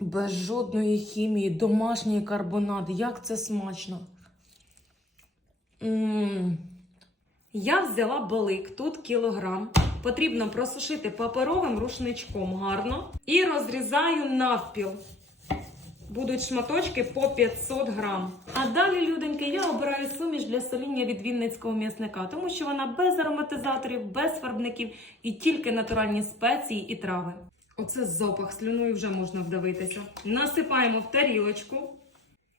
Без жодної хімії, домашній карбонат. Як це смачно. м Я взяла балик, тут кілограм. Потрібно просушити паперовим рушничком гарно. І розрізаю навпіл. Будуть шматочки по 500 грам. А далі, люденьки, я обираю суміш для соління від вінницького м'ясника, тому що вона без ароматизаторів, без фарбників і тільки натуральні спеції і трави. Оце запах слюною вже можна вдавитися. Насипаємо в тарілочку.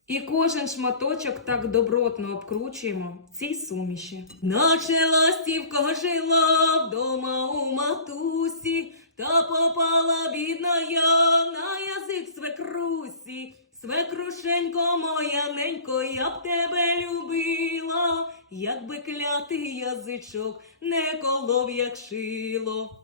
І кожен шматочок так добротно обкручуємо в цій суміші. Наче ластівка жила вдома у матусі, та попала бідна я на язик свекрусі. Свекрушенько моя ненько, я б тебе любила, якби клятий язичок не колов, як шило.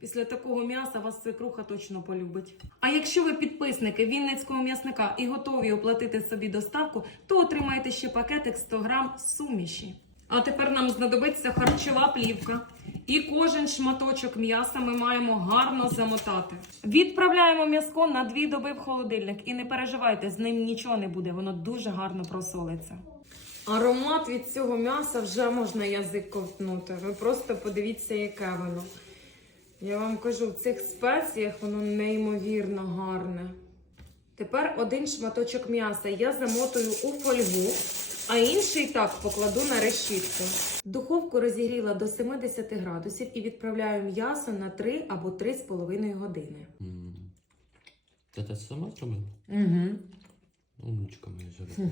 Після такого м'яса вас свекруха точно полюбить. А якщо ви підписники Вінницького м'ясника і готові оплатити собі доставку, то отримаєте ще пакетик 100 грам суміші. А тепер нам знадобиться харчова плівка. І кожен шматочок м'яса ми маємо гарно замотати. Відправляємо м'яско на дві доби в холодильник. І не переживайте, з ним нічого не буде, воно дуже гарно просолиться. Аромат від цього м'яса вже можна язик ковтнути. Ви просто подивіться, яке воно. Я вам кажу, в цих спеціях воно неймовірно гарне. Тепер один шматочок м'яса я замотую у фольгу, а інший так покладу на решітку. Духовку розігріла до 70 градусів і відправляю м'ясо на 3 або 3,5 години. Та ти сама зробила? Угу. Умничка моя жара.